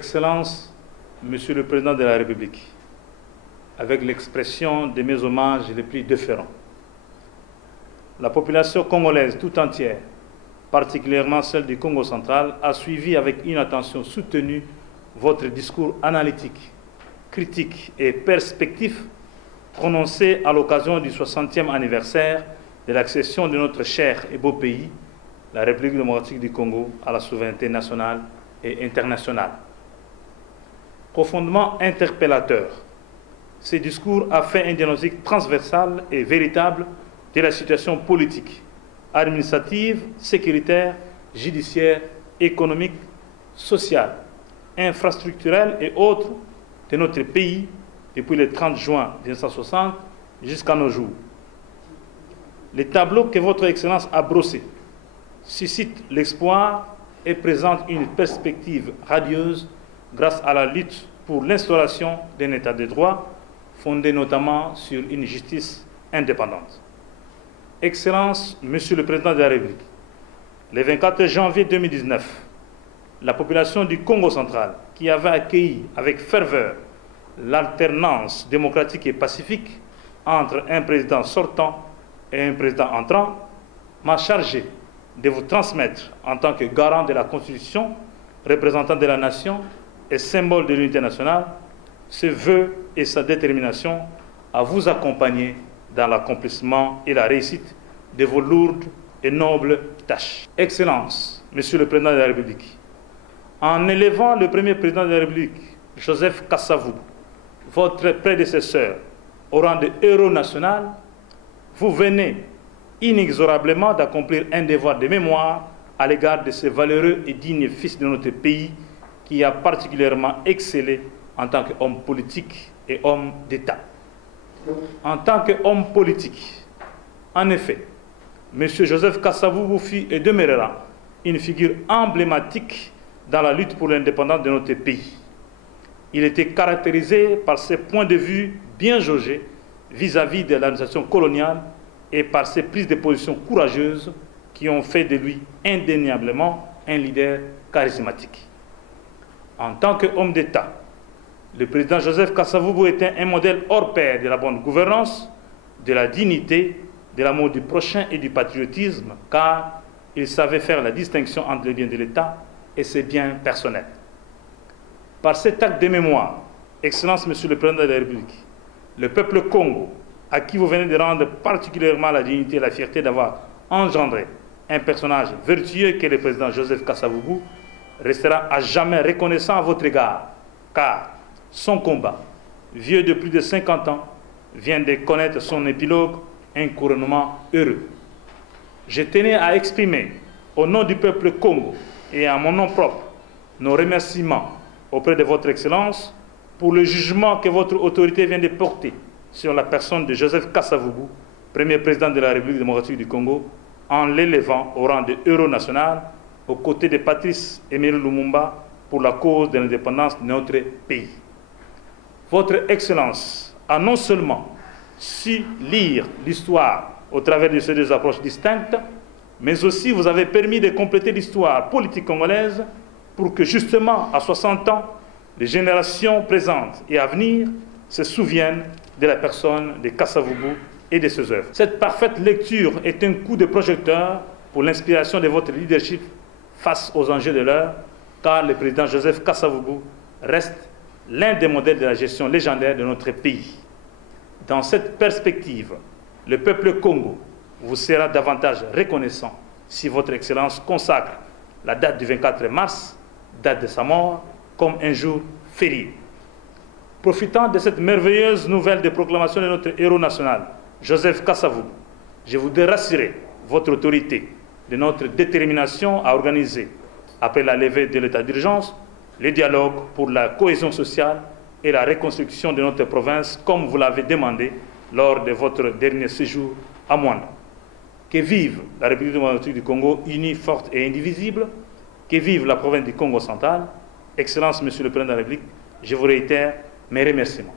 Excellence, Monsieur le Président de la République, avec l'expression de mes hommages les plus déférents, la population congolaise tout entière, particulièrement celle du Congo central, a suivi avec une attention soutenue votre discours analytique, critique et perspectif prononcé à l'occasion du 60e anniversaire de l'accession de notre cher et beau pays, la République démocratique du Congo, à la souveraineté nationale et internationale. Profondément interpellateur, ce discours a fait un diagnostic transversal et véritable de la situation politique, administrative, sécuritaire, judiciaire, économique, sociale, infrastructurelle et autres de notre pays depuis le 30 juin 1960 jusqu'à nos jours. Les tableaux que votre Excellence a brossés suscitent l'espoir et présentent une perspective radieuse grâce à la lutte pour l'instauration d'un état de droit fondé notamment sur une justice indépendante. Excellence, Monsieur le Président de la République, le 24 janvier 2019, la population du Congo central, qui avait accueilli avec ferveur l'alternance démocratique et pacifique entre un président sortant et un président entrant, m'a chargé de vous transmettre en tant que garant de la Constitution, représentant de la nation et symbole de l'unité nationale, ce vœu et sa détermination à vous accompagner dans l'accomplissement et la réussite de vos lourdes et nobles tâches. Excellence, Monsieur le Président de la République, en élevant le premier président de la République, Joseph Kasavubu, votre prédécesseur, au rang de héros national, vous venez inexorablement d'accomplir un devoir de mémoire à l'égard de ce valeureux et digne fils de notre pays qui a particulièrement excellé en tant qu'homme politique et homme d'État. En tant qu'homme politique, en effet, M. Joseph Kasavubu fut et demeurera une figure emblématique dans la lutte pour l'indépendance de notre pays. Il était caractérisé par ses points de vue bien jaugés vis-à-vis de l'administration coloniale et par ses prises de position courageuses qui ont fait de lui indéniablement un leader charismatique. En tant qu'homme d'État, le président Joseph Kasavubu était un modèle hors pair de la bonne gouvernance, de la dignité, de l'amour du prochain et du patriotisme, car il savait faire la distinction entre les biens de l'État et ses biens personnels. Par cet acte de mémoire, Excellence, Monsieur le Président de la République, le peuple Congo, à qui vous venez de rendre particulièrement la dignité et la fierté d'avoir engendré un personnage vertueux qu'est le président Joseph Kasavubu, restera à jamais reconnaissant à votre égard, car son combat, vieux de plus de 50 ans, vient de connaître son épilogue, un couronnement heureux. Je tenais à exprimer, au nom du peuple Congo et à mon nom propre, nos remerciements auprès de votre Excellence pour le jugement que votre autorité vient de porter sur la personne de Joseph Kasavubu, premier président de la République démocratique du Congo, en l'élevant au rang de héros national aux côtés de Patrice Emery Lumumba pour la cause de l'indépendance de notre pays. Votre Excellence a non seulement su lire l'histoire au travers de ces deux approches distinctes, mais aussi vous avez permis de compléter l'histoire politique congolaise pour que justement, à 60 ans, les générations présentes et à venir se souviennent de la personne de Kasavubu et de ses œuvres. Cette parfaite lecture est un coup de projecteur pour l'inspiration de votre leadership face aux enjeux de l'heure, car le président Joseph Kasavubu reste l'un des modèles de la gestion légendaire de notre pays. Dans cette perspective, le peuple Congo vous sera davantage reconnaissant si votre Excellence consacre la date du 24 mars, date de sa mort, comme un jour férié. Profitant de cette merveilleuse nouvelle de proclamation de notre héros national, Joseph Kasavubu, je voudrais rassurer votre autorité de notre détermination à organiser, après la levée de l'état d'urgence, le dialogue pour la cohésion sociale et la reconstruction de notre province, comme vous l'avez demandé lors de votre dernier séjour à Mwanda. Que vive la République démocratique du Congo, unie, forte et indivisible. Que vive la province du Congo central. Excellence, Monsieur le Président de la République, je vous réitère mes remerciements.